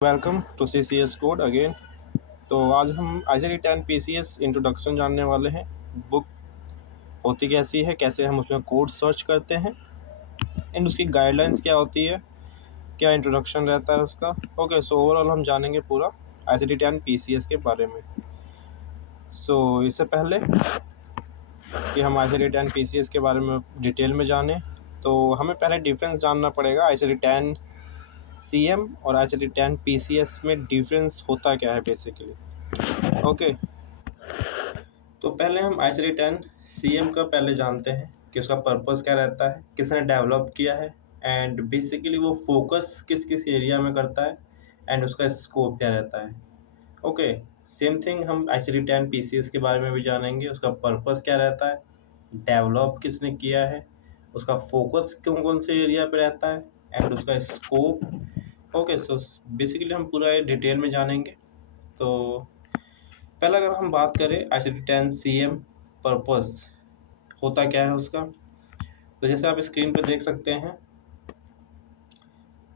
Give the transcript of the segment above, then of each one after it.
Welcome to CCS code again. तो आज हम ICD-10 PCS इंट्रोडक्शन जानने वाले हैं। बुक होती कैसी है, कैसे हम उसमें कोड सर्च करते हैं एंड उसकी गाइडलाइंस क्या होती है, क्या इंट्रोडक्शन रहता है उसका। ओके, सो ओवरऑल हम जानेंगे पूरा ICD-10 PCS के बारे में। इससे पहले कि हम ICD-10 PCS के बारे में डिटेल में जानें, तो हमें पहले डिफरेंस जानना पड़ेगा ICD-10 CM और ICD-10 PCS में डिफरेंस होता क्या है बेसिकली। ओके, तो पहले हम ICD-10 CM का पहले जानते हैं कि उसका पर्पस क्या रहता है, किसने डेवलप किया है एंड बेसिकली वो फोकस किस किस एरिया में करता है एंड उसका स्कोप क्या रहता है। ओके, सेम थिंग हम ICD-10 PCS के बारे में भी जानेंगे, उसका पर्पस क्या रहता है, डेवलप किसने किया है, उसका फोकस कौन कौन से एरिया पे रहता है एंड उसका स्कोप। ओके, सो बेसिकली हम पूरा डिटेल में जानेंगे। तो पहला अगर हम बात करें ICD-10 CM पर्पस होता क्या है उसका, तो जैसे आप स्क्रीन पर देख सकते हैं,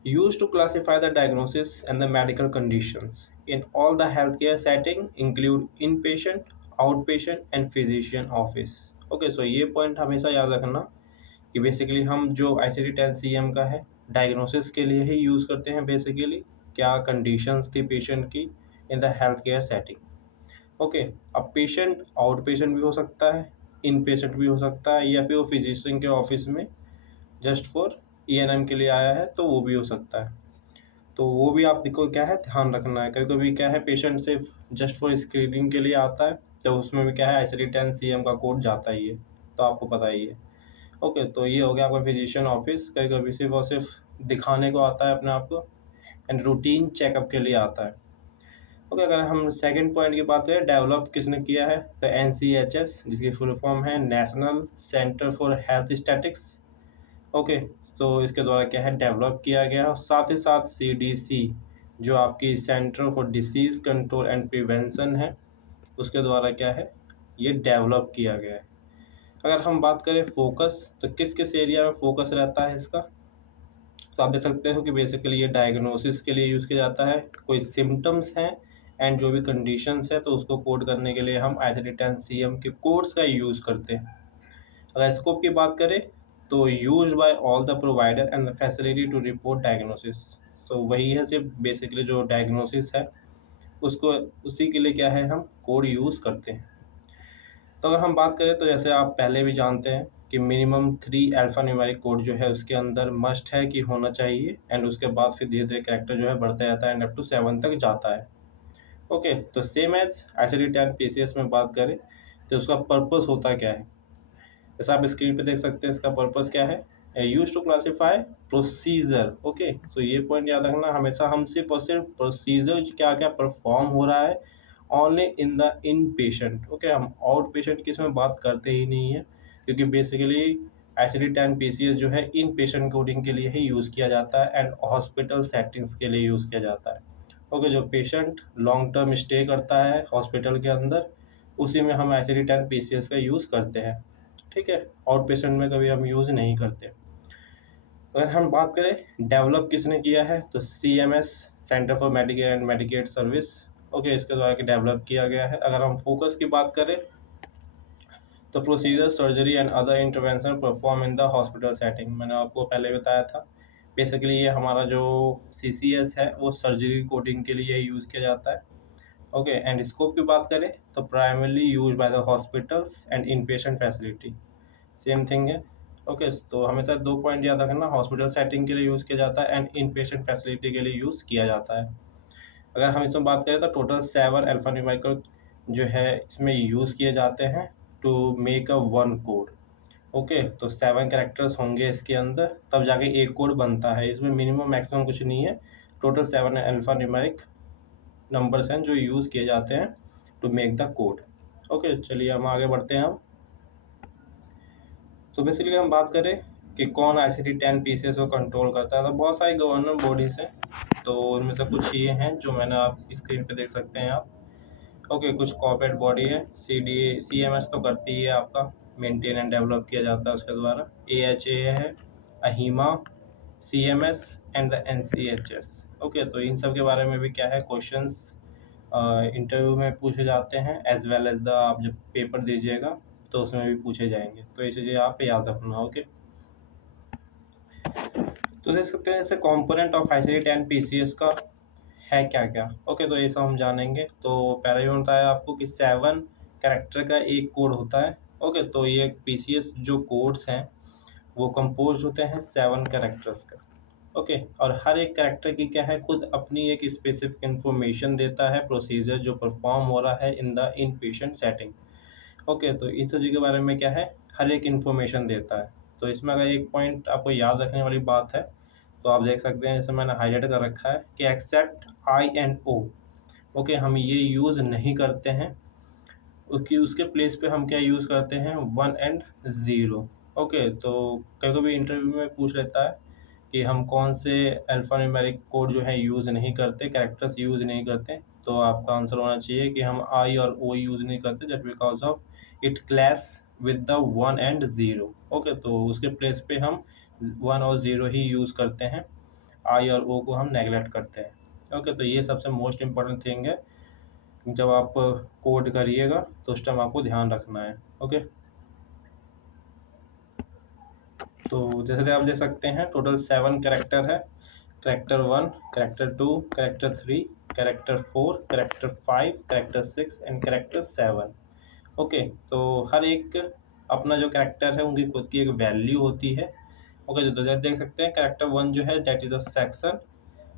use to classify the diagnosis and the medical conditions in all the health care setting include in patient, out patient and physician office. Okay, so ये पॉइंट हमेशा याद रखना कि बेसिकली हम जो ICD-10 CM का है डायग्नोसिस के लिए ही यूज़ करते हैं। बेसिकली क्या कंडीशंस थी पेशेंट की in the health care setting. Okay, अब पेशेंट आउट पेशेंट भी हो सकता है, इन पेशेंट भी हो सकता है, या फिर वो फिजिशियन के ऑफिस में जस्ट फॉर ENM के लिए आया है तो वो भी हो सकता है। तो वो भी आप देखो क्या है ध्यान रखना है। कभी कभी क्या है पेशेंट सिर्फ जस्ट फॉर स्क्रीनिंग के लिए आता है तो उसमें भी क्या है ICD-10 CM का कोड जाता ही है, तो आपको पता ही है। ओके, तो ये हो गया आपका फिजिशियन ऑफिस। कभी कभी सिर्फ और सिर्फ दिखाने को आता है अपने आप को एंड रूटीन चेकअप के लिए आता है। ओके, अगर हम सेकंड पॉइंट की बात करें डेवलप किसने किया है, तो NCHS जिसकी फुल फॉर्म है national centre for health statics. Okay, तो इसके द्वारा क्या है डेवलप किया गया है। और साथ ही साथ CDC जो आपकी centre for disease control and prevention है, उसके द्वारा क्या है ये डेवलप किया गया है। अगर हम बात करें फोकस, तो किस किस एरिया में फोकस रहता है इसका, तो आप देख सकते हो कि बेसिकली ये डायग्नोसिस के लिए यूज़ किया जाता है। कोई सिम्टम्स हैं एंड जो भी कंडीशंस है तो उसको कोड करने के लिए हम ICD-10 CM के कोड्स का यूज़ करते हैं। अगर स्कोप की बात करें तो use by all the provider and the facility to report diagnosis. तो वही है सिर्फ बेसिकली जो डायग्नोसिस है उसको उसी के लिए क्या है हम कोड यूज़ करते हैं। तो अगर हम बात करें तो जैसे आप पहले भी जानते हैं कि मिनिमम 3 अल्फ़ा न्यूमेरिक कोड जो है उसके अंदर मस्ट है कि होना चाहिए एंड उसके बाद फिर धीरे धीरे कैरेक्टर जो है बढ़ता जाता है एंड अप टू 7 तक जाता है। ओके, तो सेम एज ICD-10 PCS में बात करें तो उसका पर्पस होता क्या है, जैसा आप स्क्रीन पे देख सकते हैं इसका पर्पस क्या है, use to classify procedure. Okay, तो ये पॉइंट याद रखना हमेशा, हम सिर्फ और सिर्फ प्रोसीजर क्या क्या परफॉर्म हो रहा है only in the in patient. Okay, हम आउट पेशेंट की इसमें बात करते ही नहीं है क्योंकि बेसिकली ICD-10 PCS जो है इन पेशेंट कोडिंग के लिए ही यूज़ किया जाता है एंड हॉस्पिटल सेटिंग्स के लिए यूज़ किया जाता है। ओके, जो पेशेंट लॉन्ग टर्म स्टे करता है हॉस्पिटल के अंदर उसी में हम ICD-10 PCS का यूज़ करते हैं। ठीक है, आउट पेशेंट में कभी हम यूज़ नहीं करते। अगर हम बात करें डेवलप किसने किया है तो CMS centre for Medicare and Medicaid service. Okay, इसके द्वारा डेवलप किया गया है। अगर हम फोकस की बात करें तो procedure surgery and other intervention perform in the hospital setting, मैंने आपको पहले बताया था। बेसिकली ये हमारा जो CCS है वो सर्जरी कोडिंग के लिए यूज़ किया जाता है। ओके, एंड स्कोप की बात करें तो primarily use by the hospitals and in patient facility, same thing है। ओके, तो हमेशा 2 पॉइंट याद रखना, हॉस्पिटल सेटिंग के लिए यूज़ किया जाता है एंड इन पेशेंट फैसिलिटी के लिए यूज़ किया जाता है। अगर हम इसमें बात करें तो टोटल 7 अल्फा न्यूमेरिकल जो है इसमें यूज़ किए जाते हैं to make a one code. Okay, तो 7 कैरेक्टर्स होंगे इसके अंदर तब जाके एक कोड बनता है। इसमें मिनिमम मैक्सिमम कुछ नहीं है, टोटल 7 अल्फा न्यूमेरिक नंबर्स हैं जो यूज़ किए जाते हैं to make the code. Okay, चलिए हम आगे बढ़ते हैं। हम तो बेसिकली हम बात करें कि कौन ICD-10 PCS को कंट्रोल करता है, तो बहुत सारी गवर्नमेंट बॉडीज़ हैं, तो उनमें से कुछ ये हैं जो मैंने आप स्क्रीन पे देख सकते हैं आप। ओके, कुछ कॉर्पोरेट बॉडी है, CMS तो करती ही है आपका, मेंटेन एंड डेवलप किया जाता है उसके द्वारा। AHA है, AHIMA, CMS and the NCHS। Okay, तो इन सब के बारे में भी क्या है क्वेश्चंस इंटरव्यू में पूछे जाते हैं, एज वेल एज द आप जब पेपर दीजिएगा तो उसमें भी पूछे जाएंगे, तो ये चीज़ें आप याद रखना। ओके, तो देख सकते हैं जैसे कंपोनेंट ऑफ ICD 10 PCS का है क्या क्या। ओके, तो ये सब हम जानेंगे। तो पहले ही बताया आपको कि 7 कैरेक्टर का एक कोड होता है। ओके, तो ये PCS जो कोड्स हैं वो कंपोज होते हैं 7 कैरेक्टर्स का। ओके, और हर एक कैरेक्टर की क्या है खुद अपनी एक स्पेसिफिक इंफॉर्मेशन देता है, प्रोसीजर जो परफॉर्म हो रहा है in the in patient setting. Okay, तो इस चीज़ के बारे में क्या है हर एक इन्फॉर्मेशन देता है। तो इसमें अगर एक पॉइंट आपको याद रखने वाली बात है तो आप देख सकते हैं, जैसे मैंने हाईलाइट कर रखा है कि except I and O. Okay, हम ये यूज़ नहीं करते हैं, उसकी उसके प्लेस पे हम क्या यूज़ करते हैं 1 एंड 0। ओके, तो कभी कभी इंटरव्यू में पूछ लेता है कि हम कौन से अल्फ़ा न्यूमेरिक कोड जो है यूज़ नहीं करते, कैरेक्टर्स यूज़ नहीं करते, तो आपका आंसर होना चाहिए कि हम आई और ओ यूज़ नहीं करते just because of it clash with the 1 and 0। Okay, तो उसके प्लेस पे हम 1 और 0 ही यूज़ करते हैं, आई और ओ को हम नेगलेक्ट करते हैं। ओके, तो ये सबसे मोस्ट इम्पॉर्टेंट थिंग है, जब आप कोड करिएगा तो उस टाइम आपको ध्यान रखना है। ओके, तो जैसे आप देख सकते हैं टोटल 7 कैरेक्टर है। Character 1, character 2, character 3, character 4, character 5, character 6 and character 7। Okay, तो हर एक अपना जो कैरेक्टर है उनकी खुद की एक वैल्यू होती है। ओके, जो जैसे देख सकते हैं कैरेक्टर 1 जो है that is a section.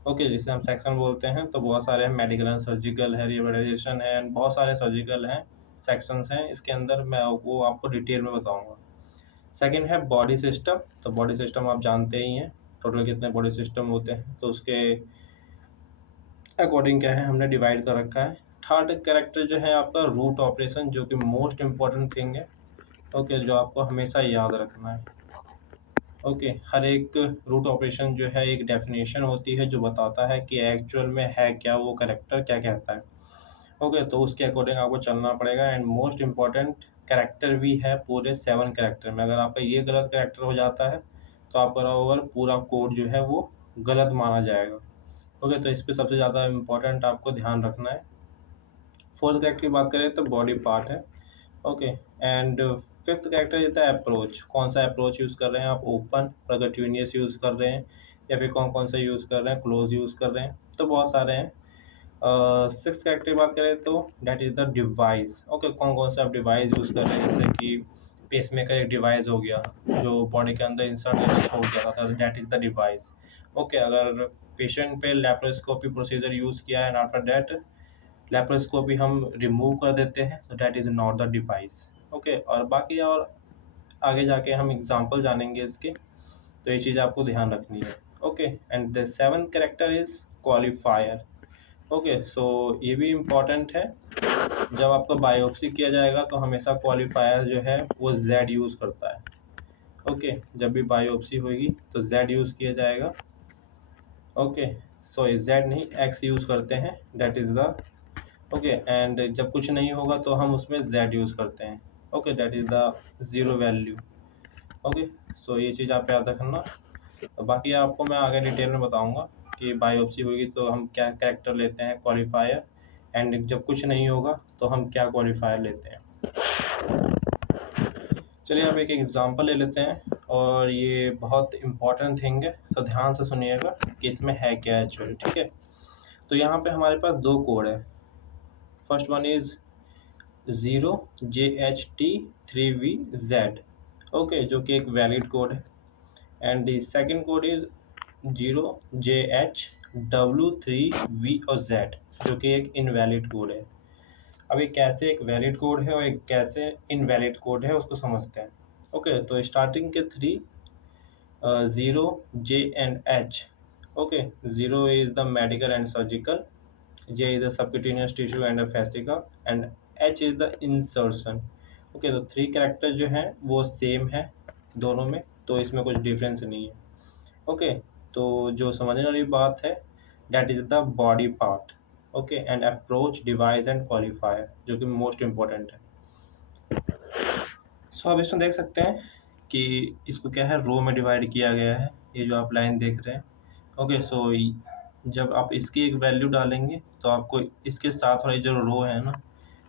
Okay, जिसे हम सेक्शन बोलते हैं, तो बहुत सारे हैं, मेडिकल एंड सर्जिकल है, रिहेबिलिटेशन है, एंड बहुत सारे सर्जिकल हैं, सेक्शंस हैं इसके अंदर, मैं वो आपको डिटेल में बताऊंगा। सेकंड है बॉडी सिस्टम। तो बॉडी सिस्टम आप जानते ही हैं टोटल कितने बॉडी सिस्टम होते हैं, तो उसके अकॉर्डिंग क्या है हमने डिवाइड कर रखा है। थर्ड कैरेक्टर जो है आपका रूट ऑपरेशन, जो कि मोस्ट इम्पॉर्टेंट थिंग है। ओके, जो आपको हमेशा याद रखना है। ओके, हर एक रूट ऑपरेशन जो है एक डेफिनेशन होती है जो बताता है कि एक्चुअल में है क्या, वो कैरेक्टर क्या कहता है। ओके, तो उसके अकॉर्डिंग आपको चलना पड़ेगा। एंड मोस्ट इम्पॉर्टेंट कैरेक्टर भी है पूरे 7 कैरेक्टर में। अगर आपका ये गलत कैरेक्टर हो जाता है तो आपका ओवर पूरा कोड जो है वो गलत माना जाएगा। ओके, तो इस पर सबसे ज़्यादा इम्पोर्टेंट आपको ध्यान रखना है। फोर्थ कैरेक्टर की बात करें तो बॉडी पार्ट है। ओके, एंड फिफ्थ कैरेक्टर रहता है अप्रोच। कौन सा अप्रोच यूज़ कर रहे हैं आप, ओपन, कंटिन्यूस यूज़ कर रहे हैं, या फिर कौन कौन सा यूज़ कर रहे हैं, क्लोज यूज़ कर रहे हैं, तो बहुत सारे हैं। सिक्स कैरेक्टर की बात करें तो that is the device. Okay, कौन कौन सा आप डिवाइस यूज़ कर रहे हैं, जैसे कि पेसमेकर एक डिवाइस हो गया जो बॉडी के अंदर इंसर्ट करके छोड़ दिया था, that is the device. Okay, अगर पेशेंट पे लेप्रोस्कोपी प्रोसीजर यूज़ किया है एंड आफ्टर डैट लेप्रोस्कोपी हम रिमूव कर देते हैं, तो that is not the device. Okay, और बाकी और आगे जाके हम एग्जांपल जानेंगे इसके, तो ये चीज़ आपको ध्यान रखनी है। Okay, and the seventh character is qualifier. Okay, so ये भी इम्पॉर्टेंट है। जब आपका बायोप्सी किया जाएगा तो हमेशा क्वालिफायर जो है वो जेड यूज़ करता है। ओके, जब भी बायोप्सी होगी तो जेड यूज़ किया जाएगा। ओके, सो जेड नहीं एक्स यूज़ करते हैं, that is the okay. And जब कुछ नहीं होगा तो हम उसमें जेड यूज़ करते हैं। Okay, that is the zero value. Okay, so ये चीज़ आप याद रखना। बाकी आपको मैं आगे डिटेल में बताऊंगा कि बायोप्सी होगी तो हम क्या कैरेक्टर लेते हैं क्वालिफायर, एंड जब कुछ नहीं होगा तो हम क्या क्वालिफायर लेते हैं। चलिए अब एक एग्जांपल ले लेते हैं, और ये बहुत इम्पॉर्टेंट थिंग है, तो ध्यान से सुनिएगा कि इसमें है क्या एक्चुअली। ठीक है, तो यहाँ पे हमारे पास दो कोड है। First one is 0JHT3VZ। Okay, जो कि एक वैलिड कोड है। And the second code is 0JHW3V और Z, जो कि एक इनवैलिड कोड है। अब ये कैसे एक वैलिड कोड है और एक कैसे इनवैलिड कोड है उसको समझते हैं। ओके, तो स्टार्टिंग के 3 0J and H। Okay, 0 is the medical and surgical, J is the subcutaneous tissue and a fascia, and H is the insertion। Okay, तो 3 कैरेक्टर जो हैं वो सेम है दोनों में, तो इसमें कुछ डिफरेंस नहीं है। ओके, तो जो समझने वाली बात है that is the body part. Okay, and approach, device and qualifier, जो कि मोस्ट इम्पोर्टेंट है। सो आप इसमें देख सकते हैं कि इसको क्या है रो में डिवाइड किया गया है, ये जो आप लाइन देख रहे हैं। ओके, सो जब आप इसकी एक वैल्यू डालेंगे तो आपको इसके साथ वाली जो रो है ना,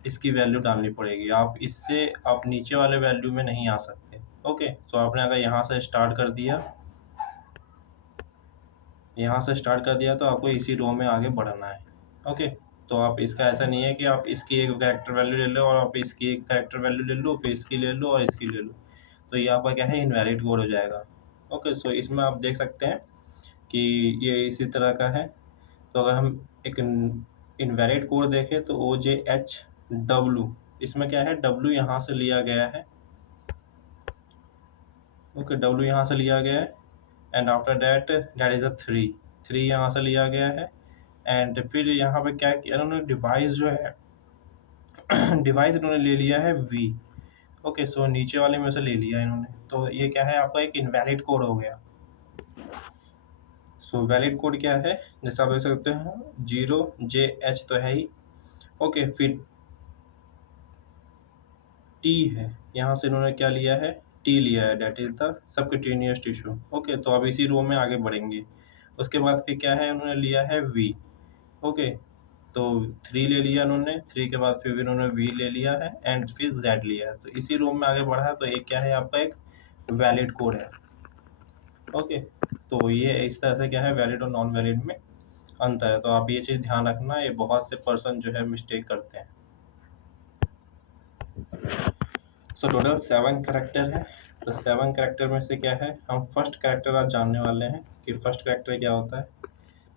इसकी वैल्यू डालनी पड़ेगी। आप नीचे वाले वैल्यू में नहीं आ सकते। ओके, तो आपने अगर यहाँ से स्टार्ट कर दिया तो आपको इसी रो में आगे बढ़ना है। ओके, तो आप इसका ऐसा नहीं है कि आप इसकी एक कैरेक्टर वैल्यू ले लो और आप इसकी एक कैरेक्टर वैल्यू ले लो, फिर इसकी ले लो और इसकी ले लो, तो ये आपका क्या है, इनवैलिड कोड हो जाएगा। ओके, सो इसमें आप देख सकते हैं कि ये इसी तरह का है। तो अगर हम एक इनवैलिड कोड देखें तो OJH W, इसमें क्या है, W यहाँ से लिया गया है। ओके, W यहाँ से लिया गया है and after that that is a 3 यहाँ से लिया गया है। एंड फिर यहाँ पे क्या किया उन्होंने, डिवाइस जो है डिवाइस इन्होंने ले लिया है V। ओके, सो नीचे वाले में से ले लिया इन्होंने, तो ये क्या है, आपका एक इनवैलिड कोड हो गया। सो वैलिड कोड क्या है, जैसे आप देख सकते हैं 0JH तो है ही। ओके, फिर T है, यहाँ से इन्होंने क्या लिया है, T लिया है, that is the subcutaneous tissue. Okay, तो अब इसी रो में आगे बढ़ेंगे। उसके बाद फिर क्या है, उन्होंने लिया है V। ओके, तो 3 ले लिया उन्होंने, 3 के बाद फिर इन्होंने V ले लिया है एंड फिर Z लिया है, तो इसी रो में आगे बढ़ा है। तो एक क्या है, आपका एक वैलिड कोड है। ओके, तो ये इस तरह से क्या है, वैलिड और नॉन वैलिड में अंतर है। तो आप ये चीज़ ध्यान रखना, ये बहुत से पर्सन जो है मिस्टेक करते हैं। सो टोटल 7 कैरेक्टर है। तो 7 कैरेक्टर में से क्या है, हम फर्स्ट कैरेक्टर आज जानने वाले हैं कि फर्स्ट कैरेक्टर क्या होता है।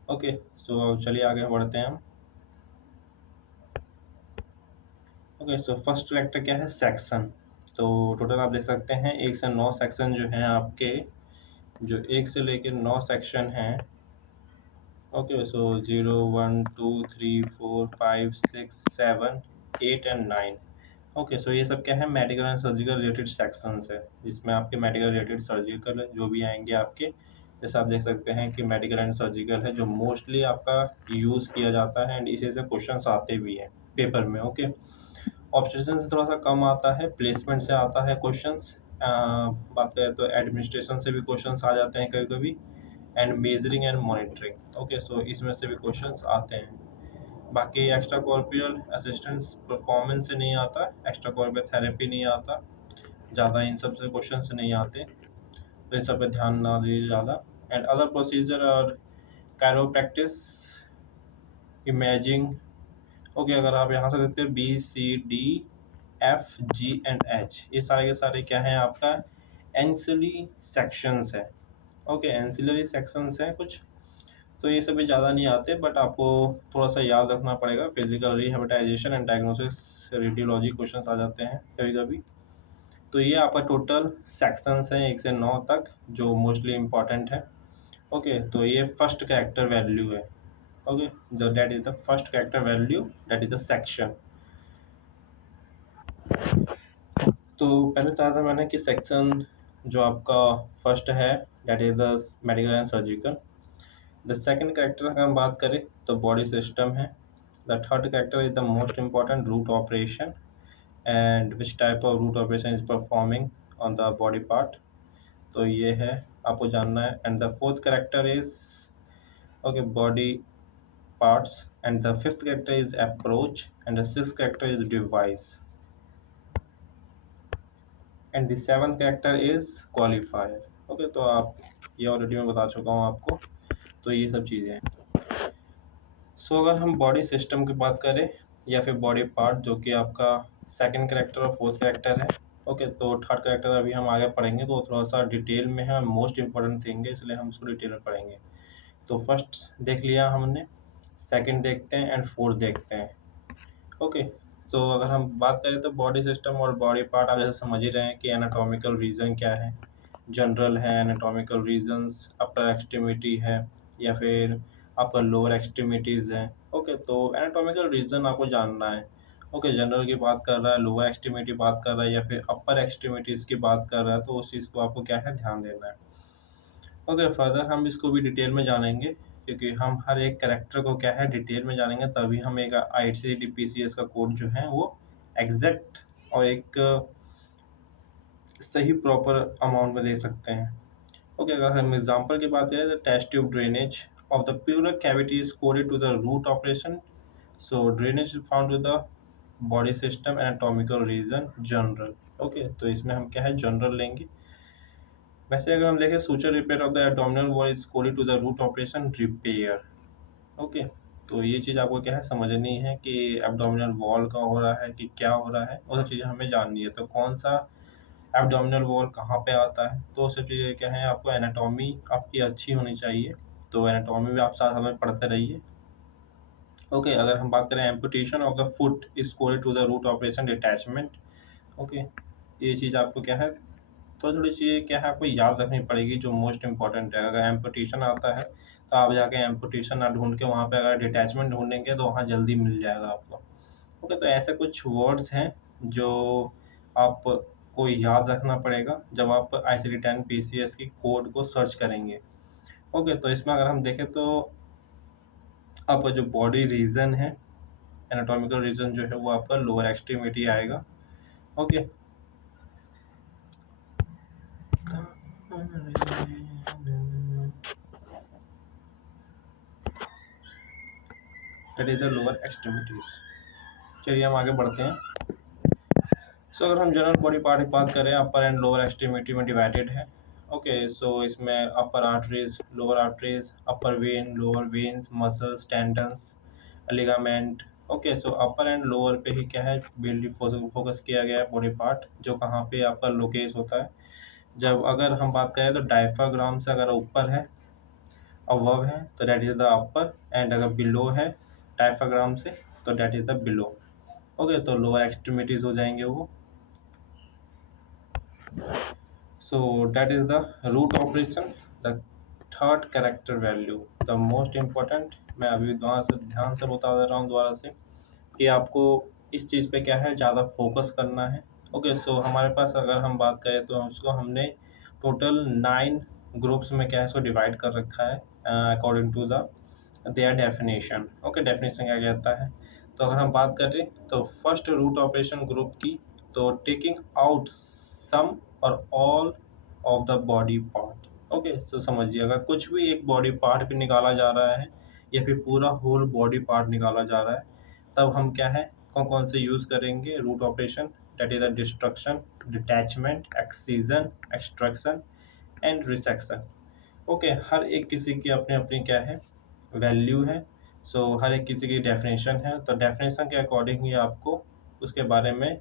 ओके, सो चलिए आगे बढ़ते हैं हम। ओके, सो फर्स्ट कैरेक्टर क्या है, सेक्शन। तो टोटल आप देख सकते हैं 1 से 9 सेक्शन जो हैं आपके, जो 1 से लेकर 9 सेक्शन हैं। Okay, so 0 1 2 3 4 5 6 7 8 and 9। Okay, so ये सब क्या है, medical and surgical related sections है, जिसमें आपके मेडिकल रिलेटेड सर्जिकल जो भी आएंगे आपके, जैसे आप देख सकते हैं कि मेडिकल एंड सर्जिकल है जो मोस्टली आपका यूज़ किया जाता है एंड इसी से क्वेश्चंस आते भी हैं पेपर में। ओके, ऑब्स्टेट्रिशियन से थोड़ा सा कम आता है, प्लेसमेंट से आता है क्वेश्चंस। बात करें तो एडमिनिस्ट्रेशन से भी क्वेश्चंस आ जाते हैं कभी कभी, and measuring and monitoring. Okay, so इसमें से भी क्वेश्चंस आते हैं। बाकी एक्स्ट्रा कॉर्पोरियल असिस्टेंस परफॉर्मेंस से नहीं आता, एक्स्ट्रा कॉर्पोरियल थेरेपी नहीं आता, ज़्यादा इन सब से क्वेश्चन नहीं आते, तो इन सब पे ध्यान ना दीजिए ज़्यादा। एंड अदर प्रोसीजर और कायरोप्रैक्टिस, इमेजिंग। ओके, अगर आप यहाँ से देखते हैं BCDFG एंड H, ये सारे के सारे क्या हैं, आपका एंसिलरी सेक्शंस है। ओके, एंसिलरी सेक्शंस हैं कुछ, तो ये सभी ज़्यादा नहीं आते, बट आपको थोड़ा सा याद रखना पड़ेगा। Physical rehabilitation and diagnosis, radiology question आ जाते हैं कभी कभी। तो ये आपका टोटल सेक्शंस हैं 1 से 9 तक, जो मोस्टली इम्पॉर्टेंट है। ओके, तो ये फर्स्ट कैरेक्टर वैल्यू है। ओके, जो that is the first character value, that is the section. तो पहले बताया था मैंने कि सेक्शन जो आपका फर्स्ट है, that is the medical and surgical. The second character अगर हम बात करें तो बॉडी सिस्टम है। The third character is the most important, root operation, and which type of root operation is performing on the body part, तो ये है आपको जानना है। And the fourth character is okay body parts, and the fifth character is approach, and the sixth character is device, and the seventh character is qualifier. Okay, तो आप ये already मैं बता चुका हूँ आपको, तो ये सब चीज़ें हैं। सो अगर हम बॉडी सिस्टम की बात करें या फिर बॉडी पार्ट, जो कि आपका सेकंड कैरेक्टर और फोर्थ कैरेक्टर है। ओके, तो थर्ड कैरेक्टर अभी हम आगे पढ़ेंगे, तो थोड़ा सा डिटेल में है, मोस्ट इंपॉर्टेंट थिंग है, इसलिए हम उसको डिटेल में पढ़ेंगे। तो फर्स्ट देख लिया हमने, सेकंड देखते हैं एंड फोर्थ देखते हैं। ओके, तो अगर हम बात करें तो बॉडी सिस्टम और बॉडी पार्ट आप जैसे समझ ही रहे हैं कि एनाटॉमिकल रीजन क्या है। जनरल है एनाटॉमिकल रीजन्स, अपर एक्सट्रीमिटी है या फिर आपका लोअर एक्सट्रीमिटीज़ है। ओके, तो एनाटॉमिकल रीजन आपको जानना है। ओके, जनरल की बात कर रहा है, लोअर एक्सट्रीमिटी बात कर रहा है या फिर अपर एक्सट्रीमिटीज़ की बात कर रहा है, तो उस चीज़ को आपको क्या है, ध्यान देना है। ओके, फर्दर हम इसको भी डिटेल में जानेंगे, क्योंकि हम हर एक कैरेक्टर को क्या है डिटेल में जानेंगे, तभी हम एक ICD-PCS का कोड जो है वो एग्जैक्ट और एक सही प्रॉपर अमाउंट में दे सकते हैं। ओके, अगर हम एग्जांपल की बात करें तो test tube drainage of the pleural cavity is coded to the root operation. So drainage is found to the body system anatomical region general. Okay तो इसमें हम क्या है जनरल लेंगे. वैसे अगर हम देखें suture repair of the abdominal wall is coded to the root operation repair. Okay तो ये चीज़ आपको क्या है समझनी है कि एब्डोमिनल वॉल का हो रहा है कि क्या हो रहा है, वो सब चीज़ें हमें जाननी है. तो कौन सा एब्डोमिनल वॉल कहाँ पे आता है, तो वो सब चीज़ें क्या है आपको एनाटॉमी आपकी अच्छी होनी चाहिए. तो एनाटॉमी भी आप साथ में पढ़ते रहिए. ओके अगर हम बात करें amputation of the foot is coded to the root operation detachment. Okay ये चीज़ आपको क्या है थोड़ी थोड़ी चीज़ें क्या है आपको याद रखनी पड़ेगी जो मोस्ट इंपॉर्टेंट है. अगर एम्पुटेशन आता है तो आप जाके एम्पुटेशन ना ढूंढ के वहाँ पे अगर डिटैचमेंट ढूंढेंगे तो वहाँ जल्दी मिल जाएगा आपको. ओके तो ऐसे कुछ वर्ड्स हैं जो आपको याद रखना पड़ेगा जब आप ICD-10 PCS की कोड को सर्च करेंगे. ओके तो इसमें अगर हम देखें तो आपका जो बॉडी रीजन है एनाटॉमिकल रीजन जो है वो आपका लोअर एक्सट्रीमिटी आएगा. Okay that is the lower extremities. चलिए हम आगे बढ़ते हैं. सो अगर हम जनरल बॉडी पार्ट की बात करें अपर एंड लोअर एक्सट्रीमिटी में डिवाइडेड है. ओके सो इसमें upper arteries lower arteries upper vein lower veins muscles tendons ligament. Okay so upper and lower पे ही क्या है मेनली फोकस किया गया है बॉडी पार्ट जो कहाँ पे आपका लोकेट होता है. जब अगर हम बात करें तो डायफ्राग्राम से अगर ऊपर है अबव है तो that is the upper and अगर बिलो है डायफ्राग्राम से तो that is the below. Okay तो लोअर एक्सट्रीमिटीज हो जाएंगे वो. So that is the root operation. The third character value, the most important. मैं अभी ध्यान से बता दे रहा हूँ दोबारा से कि आपको इस चीज़ पे क्या है ज़्यादा फोकस करना है. ओके सो हमारे पास अगर हम बात करें तो उसको हमने टोटल 9 ग्रुप्स में क्या है इसको डिवाइड कर रखा है according to the their definition. Okay definition क्या कहता है तो अगर हम बात करें तो फर्स्ट रूट ऑपरेशन ग्रुप की तो टेकिंग आउट सम और all of the body part. Okay so समझिए अगर कुछ भी एक बॉडी पार्ट भी निकाला जा रहा है या फिर पूरा होल बॉडी पार्ट निकाला जा रहा है तब हम क्या है कौन कौन से यूज़ करेंगे root operation. That is the destruction detachment excision extraction and resection. Okay हर एक किसी की अपनी अपनी क्या है वैल्यू है. सो हर एक किसी की डेफिनेशन है तो डेफिनेशन के अकॉर्डिंग ही आपको उसके बारे में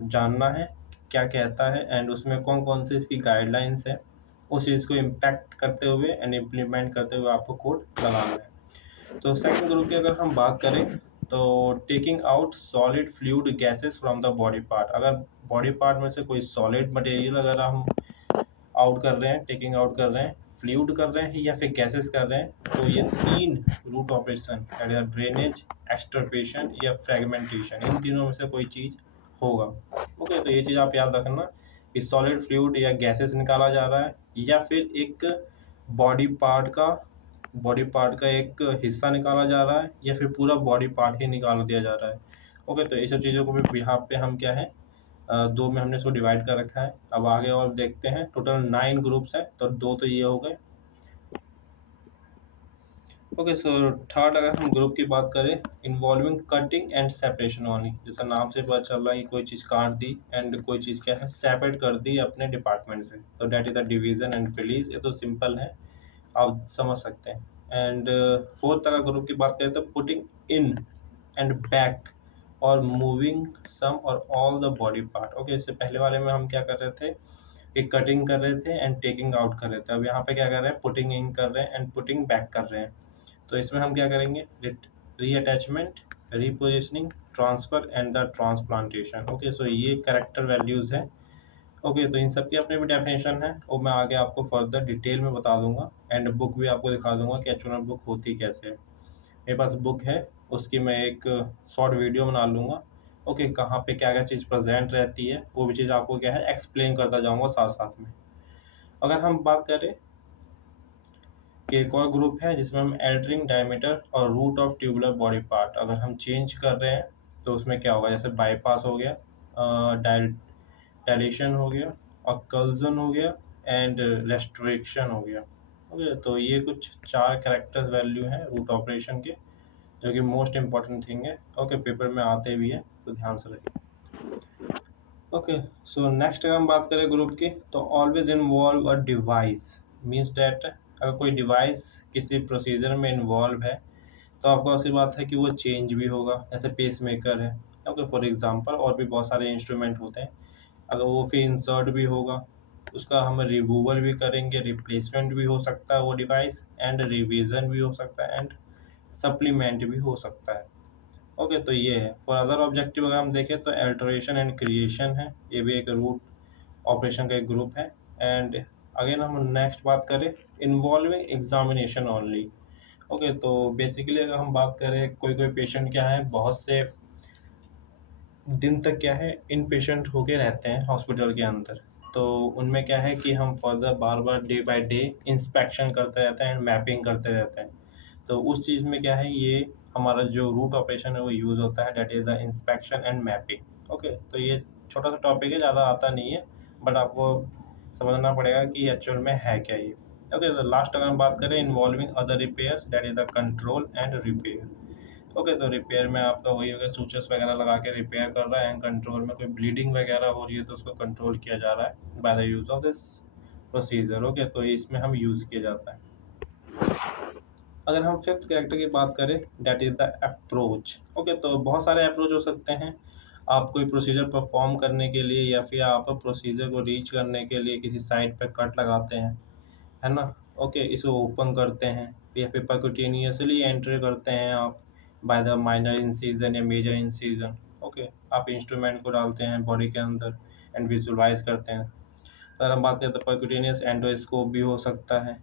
जानना है क्या कहता है एंड उसमें कौन कौन से इसकी गाइडलाइंस है उस चीज़ को इम्पैक्ट करते हुए एंड इम्प्लीमेंट करते हुए आपको कोड लगाना है. तो सेकंड ग्रुप की अगर हम बात करें तो taking out solid fluid gases from the body part. अगर बॉडी पार्ट में से कोई सॉलिड मटेरियल अगर हम आउट कर रहे हैं टेकिंग आउट कर रहे हैं फ्लूइड कर रहे हैं या फिर गैसेस कर रहे हैं तो ये 3 रूट ऑपरेशन ड्रेनेज एक्सटर्पेशन या फ्रेगमेंटेशन इन तीनों में से कोई चीज़ होगा. ओके तो ये चीज़ आप याद रखना कि सॉलिड फ्लूइड या गैसेस निकाला जा रहा है या फिर एक बॉडी पार्ट का एक हिस्सा निकाला जा रहा है या फिर पूरा बॉडी पार्ट ही निकाल दिया जा रहा है. ओके तो ये सब चीज़ों को भी यहाँ पे हम क्या है दो में हमने इसको डिवाइड कर रखा है. अब आगे और देखते हैं टोटल 9 ग्रुप्स हैं तो 2 तो ये हो गए. ओके सो थर्ड अगर हम ग्रुप की बात करें involving cutting and separation only. जैसा नाम से पता चल रहा है कि कोई चीज़ काट दी एंड कोई चीज़ क्या है सेपरेट कर दी अपने डिपार्टमेंट से तो that is the division and release. ये तो सिंपल है आप समझ सकते हैं. एंड फोर्थ अगर ग्रुप की बात करें तो पुटिंग इन एंड बैक और मूविंग सम और all the body part. Okay इससे पहले वाले में हम क्या कर रहे थे एक कटिंग कर रहे थे एंड टेकिंग आउट कर रहे थे. अब यहाँ पे क्या कर रहे हैं पुटिंग इन कर रहे हैं एंड पुटिंग बैक कर रहे हैं. तो इसमें हम क्या करेंगे reattachment repositioning transfer and the transplantation. Okay so ये कैरेक्टर वैल्यूज़ हैं. ओके तो इन सब की अपनी भी डेफिनेशन है और मैं आगे आपको फर्दर डिटेल में बता दूंगा एंड बुक भी आपको दिखा दूंगा कि एक्चुअल बुक होती कैसे है. मेरे पास बुक है उसकी मैं एक शॉर्ट वीडियो बना लूँगा. ओके कहाँ पे क्या क्या चीज़ प्रेजेंट रहती है वो भी चीज़ आपको क्या है एक्सप्लेन करता जाऊँगा साथ साथ में. अगर हम बात करें कि एक और ग्रुप है जिसमें हम एल्टरिंग डायमीटर और route of tubular body part अगर हम चेंज कर रहे हैं तो उसमें क्या होगा जैसे बाईपास हो गया डायलेशन हो गया ऑक्लूजन हो गया एंड रेस्ट्रिक्शन हो गया. ओके, तो ये कुछ 4 कैरेक्टर्स वैल्यू हैं रूट ऑपरेशन के, जो कि मोस्ट इम्पॉर्टेंट थिंग है। ओके, पेपर में आते भी है, तो ध्यान से रखिए। ओके, सो नेक्स्ट अगर हम बात करें ग्रुप की, तो always involve a device means that अगर कोई डिवाइस किसी प्रोसीजर में इन्वॉल्व है, तो आपको ऐसी बात है कि वो चेंज भी होगा। जैसे पेस मेकर है, ओके फॉर एग्जांपल, और भी बहुत सारे इंस्ट्रूमेंट होते हैं। अगर वो फिर इंसर्ट भी होगा, उसका हम रिमूवल भी करेंगे, रिप्लेसमेंट भी हो सकता है वो डिवाइस, एंड रिवीजन भी हो सकता है, एंड सप्लीमेंट भी हो सकता है। ओके, तो ये है। फॉर अदर ऑब्जेक्टिव अगर हम देखें तो अल्टरेशन एंड क्रिएशन है, ये भी एक रूट ऑपरेशन का एक ग्रुप है। एंड अगेन हम नेक्स्ट बात करें, इन्वॉल्विंग एग्जामिनेशन ओनली। ओके, तो बेसिकली अगर हम बात करें, कोई कोई पेशेंट क्या है, बहुत से दिन तक क्या है इन पेशेंट होके रहते हैं हॉस्पिटल के अंदर। तो उनमें क्या है कि हम further bar bar day by day inspection करते रहते हैं, मैपिंग करते रहते हैं। तो उस चीज़ में क्या है, ये हमारा जो रूट ऑपरेशन है वो यूज़ होता है, that is the inspection and mapping. Okay, तो ये छोटा सा टॉपिक है, ज़्यादा आता नहीं है, बट आपको समझना पड़ेगा कि एक्चुअल में है क्या ये। ओके, तो लास्ट अगर हम बात करें, involving other repairs, that is the control and repair. Okay, तो रिपेयर में आपका वही होगा, सूचर्स वगैरह लगा के रिपेयर कर रहा है, एंड कंट्रोल में कोई ब्लीडिंग वगैरह हो रही है तो उसको कंट्रोल किया जा रहा है by the use of this procedure. Okay, तो इसमें हम यूज़ किया जाता है। अगर हम फिफ्थ कैरेक्टर की बात करें, that is the approach. Okay, तो बहुत सारे अप्रोच हो सकते हैं। आप कोई प्रोसीजर परफॉर्म करने के लिए, या फिर आप प्रोसीजर को रीच करने के लिए किसी साइट पे कट लगाते हैं, है ना। ओके, इसको ओपन करते हैं, या फिर परक्यूटेनियसली एंटर करते हैं आप बाय द माइनर इंसिजन या मेजर इंसिजन। ओके, आप इंस्ट्रूमेंट को डालते हैं बॉडी के अंदर एंड विजुलाइज करते हैं। अगर हम बात करें तो परक्यूटेनियस एंडोस्कोप भी हो सकता है,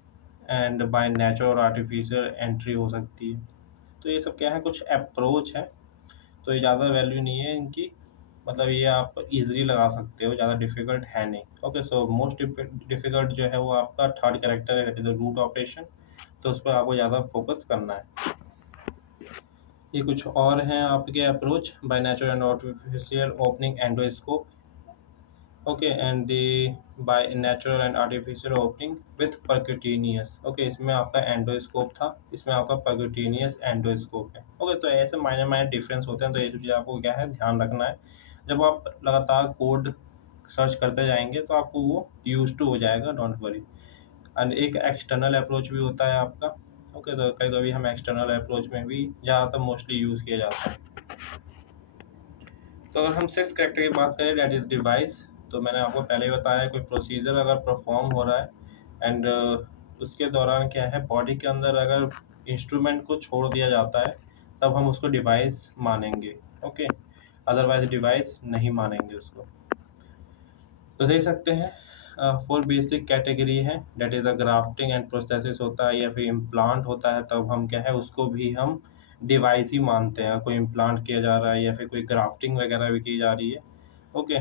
एंड बाय नेचुरल और आर्टिफिशियल एंट्री हो सकती है। तो ये सब क्या है, कुछ अप्रोच है। तो ये ज़्यादा वैल्यू नहीं है इनकी, मतलब ये आप इजीली लगा सकते हो, ज़्यादा डिफिकल्ट है नहीं। ओके, सो मोस्ट डिफिकल्ट जो है वो आपका थर्ड कैरेक्टर है, that is the root operation. तो उस पर आपको ज़्यादा फोकस करना है। ये कुछ और हैं आपके approach, by natural and artificial opening endoscope. Okay, and the by natural and artificial opening with percutaneous. Okay, इसमें आपका एंडोस्कोप था, इसमें आपका परक्यूटेनियस एंडोस्कोप है। ओके, तो ऐसे माइनर माइनर डिफरेंस होते हैं, तो ये चीज़ आपको क्या है ध्यान रखना है। जब आप लगातार कोड सर्च करते जाएंगे तो आपको वो यूज टू हो जाएगा, डोंट वरी। एंड एक एक्सटर्नल अप्रोच भी होता है आपका। ओके, तो कभी कभी हम एक्सटर्नल अप्रोच में भी ज़्यादातर मोस्टली यूज़ किया जाता है। तो अगर हम सिक्स कैरेक्टर की बात करें, डेट इज़ डिवाइस। तो मैंने आपको पहले ही बताया, कोई प्रोसीजर अगर परफॉर्म हो रहा है एंड उसके दौरान क्या है, बॉडी के अंदर अगर इंस्ट्रूमेंट को छोड़ दिया जाता है, तब हम उसको डिवाइस मानेंगे। ओके, अदरवाइज डिवाइस नहीं मानेंगे उसको। तो देख सकते हैं, फोर बेसिक कैटेगरी है, that is the grafting and prosthesis होता है, या फिर इम्प्लांट होता है, तब हम क्या है उसको भी हम डिवाइस ही मानते हैं। कोई इम्प्लांट किया जा रहा है, या फिर कोई ग्राफ्टिंग वगैरह भी की जा रही है। ओके,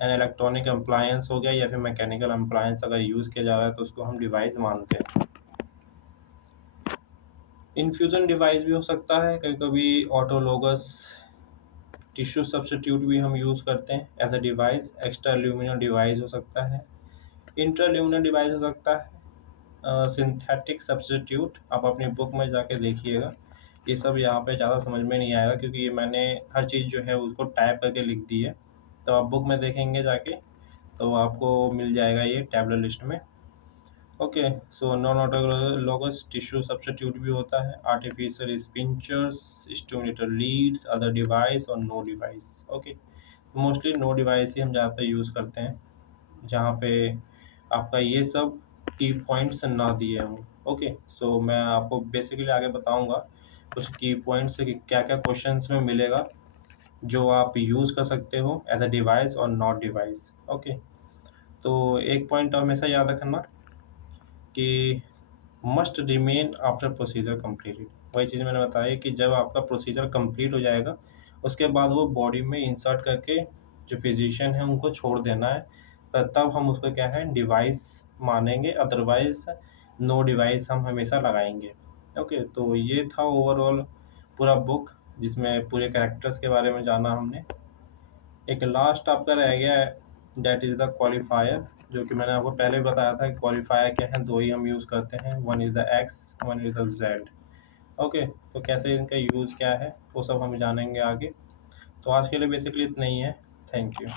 एंड इलेक्ट्रॉनिक अप्लायंस हो गया, या फिर मैकेनिकल अप्लायंस अगर यूज़ किया जा रहा है तो उसको हम डिवाइस मानते हैं। इन्फ्यूज़न डिवाइस भी हो सकता है, कभी कभी ऑटोलोगस टिश्यू सब्स्टिट्यूट भी हम यूज़ करते हैं as a device. Extraluminal device हो सकता है, इंट्राल्यूमिनल डिवाइस हो सकता है, सिंथेटिक सब्स्टिट्यूट। आप अपनी बुक में जाके देखिएगा, ये सब यहाँ पे ज़्यादा समझ में नहीं आएगा, क्योंकि ये मैंने हर चीज़ जो है उसको टाइप करके लिख दी है। तो आप बुक में देखेंगे जाके, तो आपको मिल जाएगा ये टैबलेट लिस्ट में। Okay, so non autologous tissue substitute भी होता है, artificial sphincters, stimulator leads, other device और no device. Okay, mostly no device ही हम ज़्यादातर यूज़ करते हैं, जहाँ पे आपका ये सब की पॉइंट्स ना दिए हों। ओके, सो मैं आपको बेसिकली आगे बताऊंगा कुछ की पॉइंट्स कि क्या क्या क्वेश्चंस में मिलेगा जो आप यूज़ कर सकते हो एज अ डिवाइस और नॉट डिवाइस। ओके, तो एक पॉइंट हमेशा याद रखना कि must remain after procedure completed. वही चीज़ मैंने बताया कि जब आपका प्रोसीजर कंप्लीट हो जाएगा, उसके बाद वो बॉडी में इंसर्ट करके जो फिजिशियन है उनको छोड़ देना है, तब हम उसको क्या है डिवाइस मानेंगे, अदरवाइज नो डिवाइस हम हमेशा लगाएंगे। ओके, तो ये था ओवरऑल पूरा बुक, जिसमें पूरे कैरेक्टर्स के बारे में जाना हमने। एक लास्ट आपका रह गया है, दैट इज़ द क्वालिफायर। जो कि मैंने आपको पहले बताया था कि क्वालिफायर क्या है, दो ही हम यूज़ करते हैं, one is the x, one is the Z. Okay, तो कैसे इनका यूज़ क्या है वो सब हम जानेंगे आगे। तो आज के लिए बेसिकली इतना ही है। Thank you.